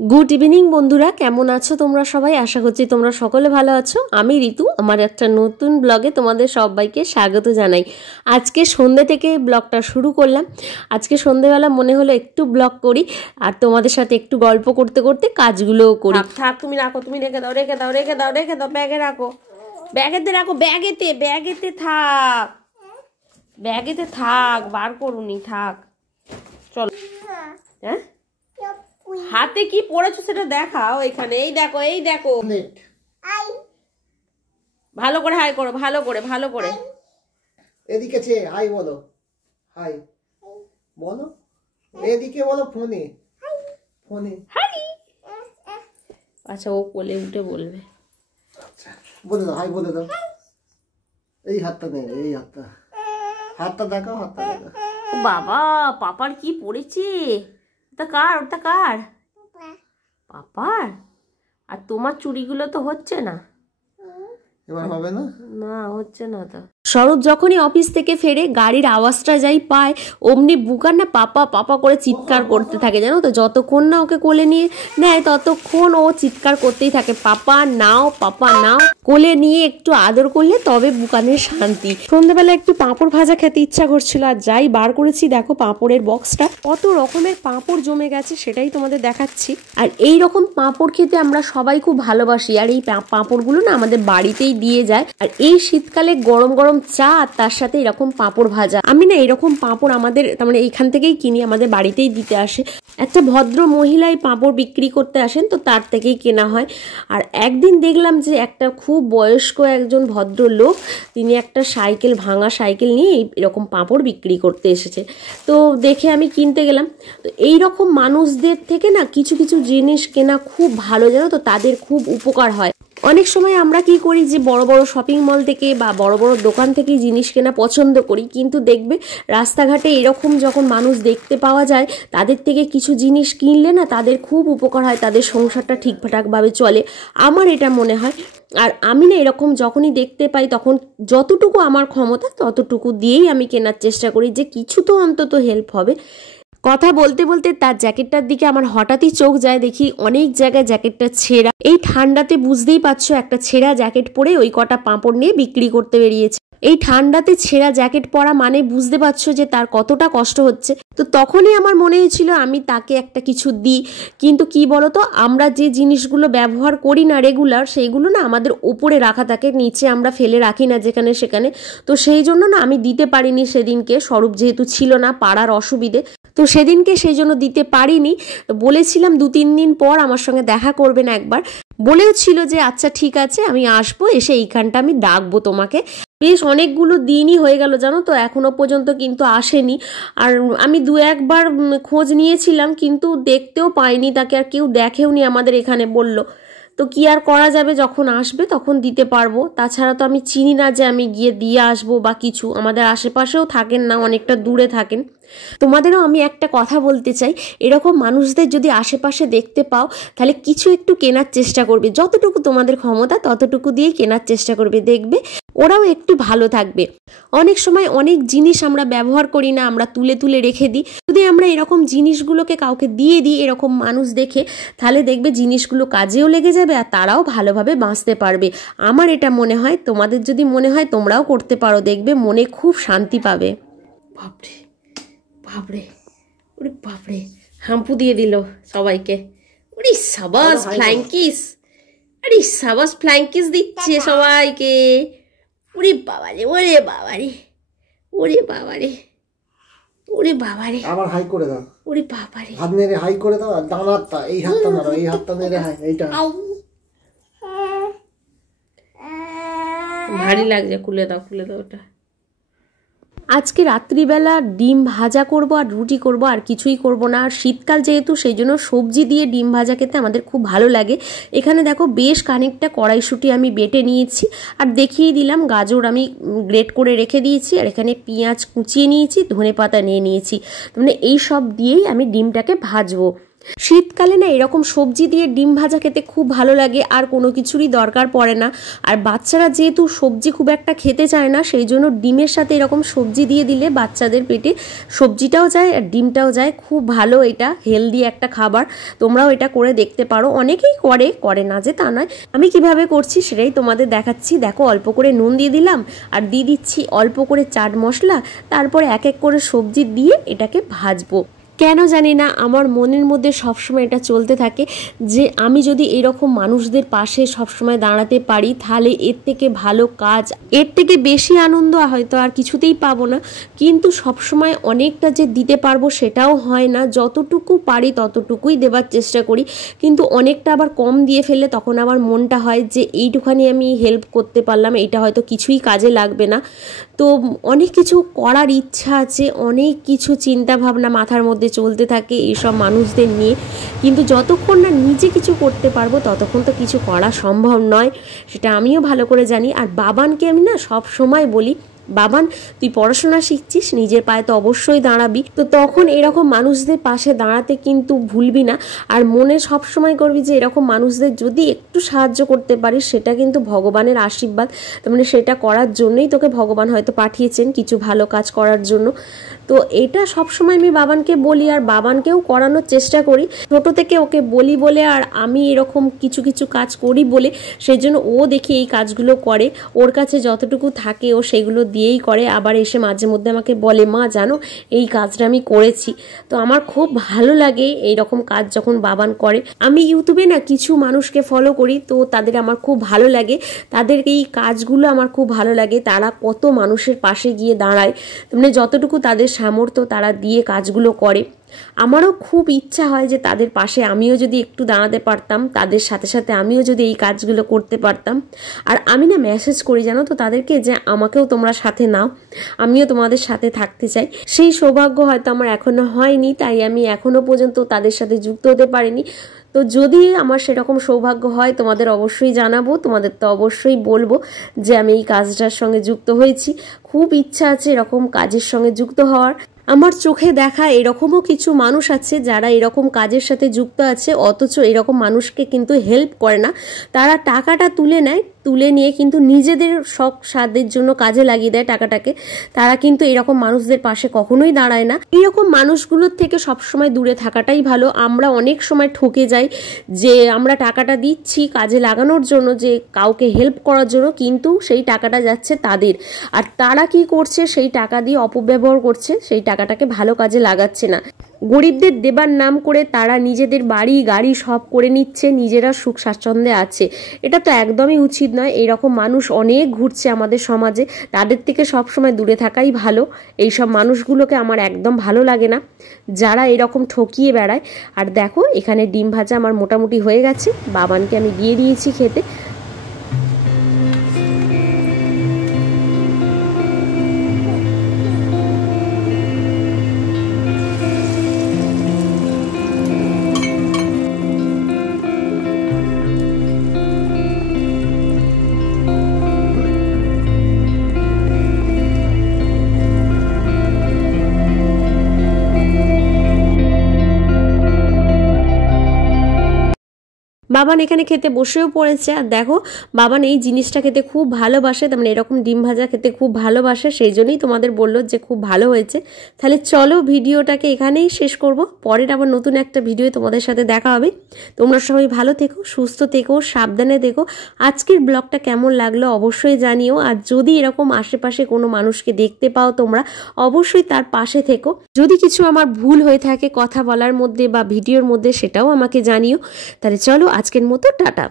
Good evening বন্ধুরা, কেমন আছো তোমরা সবাই? আশা করছি তোমরা সকলে ভালো আছো। আমি ঋতু, আমার একটা নতুন ব্লগে তোমাদের সবাইকে স্বাগত জানাই। আজকে সন্ধ্যে থেকে ব্লগটা শুরু করলাম। আজকে সন্ধ্যেবেলা মনে হলো একটু ব্লগ করি আর তোমাদের সাথে একটু গল্প করতে করতে কাজগুলোও করি। থাক তুমি রাখো, তুমি রেখে দাও, রেখে দাও, রেখে দাও, রেখে দাও, ব্যাগে রাখো, ব্যাগেতে রাখো, ব্যাগেতে ব্যাগেতে থাক, ব্যাগেতে থাক, বার করুনি, থাক। চলো। হ্যাঁ, হাতে কি পড়েছো সেটা দেখাও। এখানে এই দেখো, এই দেখো, ভালো করে হাই করো, ভালো করে, ভালো করে। এদিকে চেয়ে হাই বলো, হাই বলো, এদিকে বলো, ফোনে ফোনে হাই। আচ্ছা, ও কোলে উঠে বলবে। আচ্ছা বলে দাও, হাই বলে দাও। এই হাতটা নে, এই হাতটা, হাতটা দেখাও, হাতটা দেখাও। বাবা, পাপার কি পড়েছে? ওটা কার? ওটা কার? পাপার। আর তোমার চুড়িগুলো তো হচ্ছে না। এবার হবে না? না, হচ্ছে না তো। স্বরূপ যখনই অফিস থেকে ফেরে গাড়ির আওয়াজটা যাই পায়, অমনি বুকার না পাপা পাপা করে চিৎকার করতে থাকে, জানো তো। যতক্ষণ না ওকে কোলে নিয়ে নেয় ততক্ষণ ও চিৎকার করতেই থাকে, পাপা নাও, পাপা নাও। কোলে নিয়ে একটু আদর করলে তবে বুকানের শান্তি। সন্ধ্যাবেলা একটু পাঁপড় ভাজা খেতে ইচ্ছা করছিল, আর যাই বার করেছি দেখো পাঁপড়ের বক্সটা, কত রকমের পাঁপড় জমে গেছে সেটাই তোমাদের দেখাচ্ছি। আর এই রকম পাঁপড় খেতে আমরা সবাই খুব ভালোবাসি, আর এই পাঁপড়গুলো না আমাদের বাড়িতেই দিয়ে যায়। আর এই শীতকালে গরম গরম চা আর তার সাথে এরকম পাঁপড় ভাজা। আমি না এরকম পাঁপড় আমাদের মানে এইখান থেকেই কিনি, আমাদের বাড়িতেই দিতে আসে। একটা ভদ্র মহিলা এই পাঁপড় বিক্রি করতে আসেন, তো তার থেকেই কেনা হয়। আর একদিন দেখলাম যে একটা খুব বয়স্ক একজন ভদ্র লোক, তিনি একটা সাইকেল, ভাঙা সাইকেল নিয়ে এরকম পাঁপড় বিক্রি করতে এসেছে। তো দেখে আমি কিনতে গেলাম। তো এই রকম মানুষদের থেকে না কিছু কিছু জিনিস কেনা খুব ভালো, জানো তো, তাদের খুব উপকার হয়। অনেক সময় আমরা কি করি যে বড় বড় শপিং মল থেকে বা বড় বড় দোকান থেকে জিনিস কেনা পছন্দ করি, কিন্তু দেখবে রাস্তাঘাটে এরকম যখন মানুষ দেখতে পাওয়া যায়, তাদের থেকে কিছু জিনিস কিনলে না তাদের খুব উপকার হয়, তাদের সংসারটা ঠিকঠাকভাবে চলে, আমার এটা মনে হয়। আর আমি না এরকম যখনই দেখতে পাই তখন যতটুকু আমার ক্ষমতা ততটুকু দিয়েই আমি কেনার চেষ্টা করি, যে কিছু তো অন্তত হেল্প হবে। কথা বলতে বলতে তার জ্যাকেটটার দিকে আমার হঠাৎই চোখ যায়, দেখি অনেক জায়গায় জ্যাকেটটা ছেঁড়া। এই ঠান্ডাতে বুঝতেই পারছো, একটা ছেঁড়া জ্যাকেট পরে ওই কটা পাঁপড় নিয়ে বিক্রি করতে বেরিয়েছে। এই ঠান্ডাতে ছেঁড়া জ্যাকেট পরা মানে বুঝতে পারছো যে তার কতটা কষ্ট হচ্ছে। তো তখনই আমার মনে হয়েছিল আমি তাকে একটা কিছু দিই, কিন্তু কি বলতো, আমরা যে জিনিসগুলো ব্যবহার করি না রেগুলার, সেইগুলো না আমাদের ওপরে রাখা থাকে, নিচে আমরা ফেলে রাখি না যেখানে সেখানে। তো সেই জন্য না আমি দিতে পারিনি সেদিনকে, স্বরূপ যেহেতু ছিল না, পাড়ার অসুবিধে, তো সেদিনকে সেই জন্য দিতে পারিনি। বলেছিলাম 2-3 দিন পর আমার সঙ্গে দেখা করবে না একবার, বলেও ছিল যে আচ্ছা ঠিক আছে আমি আসবো, এসে এইখানটা আমি ডাকবো তোমাকে। বেশ অনেকগুলো দিনই হয়ে গেল জানো তো, এখনো পর্যন্ত কিন্তু আসেনি। আর আমি 2-1 বার খোঁজ নিয়েছিলাম, কিন্তু দেখতেও পাইনি তাকে, আর কেউ দেখেওনি আমাদের এখানে, বললো। তো কি আর করা যাবে, যখন আসবে তখন দিতে পারবো। তাছাড়া তো আমি চিনি না যে আমি গিয়ে দিয়ে আসবো বা কিছু, আমাদের আশেপাশেও থাকেন না, অনেকটা দূরে থাকেন। তোমাদেরও আমি একটা কথা বলতে চাই, এরকম মানুষদের যদি আশেপাশে দেখতে পাও তাহলে কিছু একটু কেনার চেষ্টা করবে, যতটুকু তোমাদের ক্ষমতা ততটুকু দিয়ে কেনার চেষ্টা করবে, দেখবে ওরাও একটু ভালো থাকবে। অনেক সময় অনেক জিনিস আমরা ব্যবহার করি না, আমরা তুলে তুলে রেখে দিই। যদি আমরা এরকম জিনিসগুলোকে কাউকে দিয়ে দিই এরকম মানুষ দেখে, তাহলে দেখবে জিনিসগুলো কাজেও লেগে যাবে আর তারাও ভালোভাবে বাঁচতে পারবে। আমার এটা মনে হয়, তোমাদের যদি মনে হয় তোমরাও করতে পারো, দেখবে মনে খুব শান্তি পাবে। বাপরে বাপরে, ওরে বাপরে, হাম্পু দিয়ে দিল সবাইকে। ওরে সাবাস ফ্লাইং কিস, আরে সাবাস ফ্লাইং কিস দিচ্ছে সবাইকে। ওরে বাবারে, ওরে বাবারে, ওরে বাবারে, ওরে বাবারে, আবার হাই করে দাও। ওরে বাবারে, হাত নেড়ে হাই করে দাও, আর ডান হাতটা, এই হাতটা নাড়ো, এই হাতটা নেড়ে হাই, এইটা ভারী লাগছে, খুলে দাও, খুলে দাও ওটা। আজকে রাত্রিবেলা ডিম ভাজা করব আর রুটি করব, আর কিছুই করব না। আর শীতকাল যেহেতু, সেই জন্য সবজি দিয়ে ডিম ভাজা খেতে আমাদের খুব ভালো লাগে। এখানে দেখো বেশ খানিকটা কড়াইশুঁটি আমি বেটে নিয়েছি, আর দেখিয়ে দিলাম গাজর আমি গ্রেট করে রেখে দিয়েছি, আর এখানে পেঁয়াজ কুচিয়ে নিয়েছি, ধনেপাতা নিয়ে নিয়েছি। মানে এই সব দিয়েই আমি ডিমটাকে ভাজবো। শীতকালে না এরকম সবজি দিয়ে ডিম ভাজা খেতে খুব ভালো লাগে, আর কোনো কিছুরই দরকার পড়ে না। আর বাচ্চারা যেহেতু সবজি খুব একটা খেতে চায় না, সেই জন্য ডিমের সাথে এরকম সবজি দিয়ে দিলে বাচ্চাদের পেটে সবজিটাও যায় আর ডিমটাও যায়। খুব ভালো, এটা হেলদি একটা খাবার। তোমরাও এটা করে দেখতে পারো। অনেকেই করে না যে তা নয়। আমি কিভাবে করছি সেটাই তোমাদের দেখাচ্ছি। দেখো, অল্প করে নুন দিয়ে দিলাম আর দিয়ে দিচ্ছি অল্প করে চাট মশলা, তারপরে এক এক করে সবজি দিয়ে এটাকে ভাজবো। কেন জানি না আমার মনের মধ্যে সবসময় এটা চলতে থাকে যে আমি যদি এরকম মানুষদের পাশে সবসময় দাঁড়াতে পারি, তাহলে এর থেকে ভালো কাজ, এর থেকে বেশি আনন্দ হয়তো আর কিছুতেই পাবো না। কিন্তু সবসময় অনেকটা যে দিতে পারবো সেটাও হয় না। যতটুকু পারি ততটুকুই দেবার চেষ্টা করি, কিন্তু অনেকটা আবার কম দিয়ে ফেললে তখন আমার মনটা হয় যে এইটুখানি আমি হেল্প করতে পারলাম, এটা হয়তো কিছুই কাজে লাগবে না। তো অনেক কিছু করার ইচ্ছা আছে, অনেক কিছু চিন্তা ভাবনা মাথার মধ্যে চলতে থাকে এইসব মানুষদের নিয়ে, কিন্তু যতক্ষণ না নিজে কিছু করতে পারবো ততক্ষণ তো কিছু করা সম্ভব নয়, সেটা আমিও ভালো করে জানি। আর বাবানকে আমি না সব সময় বলি, বাবান তুই পড়াশোনা শিখছিস, নিজের পায়ে তো অবশ্যই দাঁড়াবি, তো তখন এরকম মানুষদের পাশে দাঁড়াতে কিন্তু ভুলবি না। আর মনে সবসময় করবি যে এরকম মানুষদের যদি একটু সাহায্য করতে পারিস সেটা কিন্তু ভগবানের আশীর্বাদ, তার মানে সেটা করার জন্যই তোকে ভগবান হয়তো পাঠিয়েছেন কিছু ভালো কাজ করার জন্য। তো এটা সবসময় আমি বাবানকে বলি আর বাবানকেও করানোর চেষ্টা করি। ছোট থেকে ওকে বলি বলে আর আমি এরকম কিছু কিছু কাজ করি বলে সেই জন্য ও দেখি এই কাজগুলো করে, ওর কাছে যতটুকু থাকে ও সেগুলো দিয়েই করে। আবার এসে মাঝে মধ্যে আমাকে বলে, মা জানো এই কাজটা আমি করেছি। তো আমার খুব ভালো লাগে এইরকম কাজ যখন বাবান করে। আমি ইউটিউবে না কিছু মানুষকে ফলো করি, তো তাদের আমার খুব ভালো লাগে, তাদের এই কাজগুলো আমার খুব ভালো লাগে। তারা কত মানুষের পাশে গিয়ে দাঁড়ায়, মানে যতটুকু তাদের সামর্থ্য তারা দিয়ে কাজগুলো করে। আমারও খুব ইচ্ছা হয় যে তাদের পাশে আমিও যদি একটু দাঁড়াতে পারতাম, তাদের সাথে সাথে আমিও যদি এই কাজগুলো করতে পারতাম। আর আমি না মেসেজ করি জানো তো তাদেরকে যে আমাকেও তোমরা সাথে নাও, আমিও তোমাদের সাথে থাকতে চাই। সেই সৌভাগ্য হয়তো আমার এখনো হয়নি, তাই আমি এখনো পর্যন্ত তাদের সাথে যুক্ত হতে পারিনি। তো যদি আমার সেরকম সৌভাগ্য হয় তোমাদের অবশ্যই জানাবো, তোমাদের তো অবশ্যই বলবো যে আমি এই কাজটার সঙ্গে যুক্ত হয়েছি। খুব ইচ্ছা আছে এরকম কাজের সঙ্গে যুক্ত হওয়ার। আমার চোখে দেখা এরকমও কিছু মানুষ আছে যারা এরকম কাজের সাথে যুক্ত আছে, অথচ এরকম মানুষকে কিন্তু হেল্প করে না। তারা টাকাটা তুলে নেয়, তুলে নিয়ে কিন্তু নিজেদের শখ সাধ্যের জন্য কাজে লাগিয়ে দেয় টাকাটাকে। তারা কিন্তু এরকম মানুষদের পাশে কখনোই দাঁড়ায় না। এরকম মানুষগুলোর থেকে সবসময় দূরে থাকাটাই ভালো। আমরা অনেক সময় ঠকে যাই যে আমরা টাকাটা দিচ্ছি কাজে লাগানোর জন্য, যে কাউকে হেল্প করার জন্য, কিন্তু সেই টাকাটা যাচ্ছে তাদের। আর তারা কি করছে, সেই টাকা দিয়ে অপব্যবহার করছে, সেই টাকাটাকে ভালো কাজে লাগাচ্ছে না। গরিবদের দেবার নাম করে তারা নিজেদের বাড়ি গাড়ি সব করে নিচ্ছে, নিজেরা সুখ স্বাচ্ছন্দ্যে আছে। এটা তো একদমই উচিত নয়। এরকম মানুষ অনেক ঘুরছে আমাদের সমাজে, তাদের থেকে সবসময় দূরে থাকাই ভালো। এইসব মানুষগুলোকে আমার একদম ভালো লাগে না, যারা এরকম ঠকিয়ে বেড়ায়। আর দেখো এখানে ডিম ভাজা আমার মোটামুটি হয়ে গেছে, বাবানকে আমি দিয়ে দিয়েছি খেতে। বাবান এখানে খেতে বসেও পড়েছে। আর দেখো বাবান এই জিনিসটা খেতে খুব ভালোবাসে, তার মানে এরকম ডিম ভাজা খেতে খুব ভালোবাসে, সেই জন্যই তোমাদের বললো যে খুব ভালো হয়েছে। তাহলে চলো ভিডিওটাকে এখানেই শেষ করব, পরের আবার নতুন একটা ভিডিও তোমাদের সাথে দেখা হবে। তোমরা সবাই ভালো থেকো, সুস্থ থেকো, সাবধানে থেকো। আজকের ব্লগটা কেমন লাগলো অবশ্যই জানিও। আর যদি এরকম আশেপাশে কোনো মানুষকে দেখতে পাও তোমরা অবশ্যই তার পাশে থেকো। যদি কিছু আমার ভুল হয়ে থাকে কথা বলার মধ্যে বা ভিডিওর মধ্যে সেটাও আমাকে জানিও। তাহলে চলো আজকের মতো টাটা।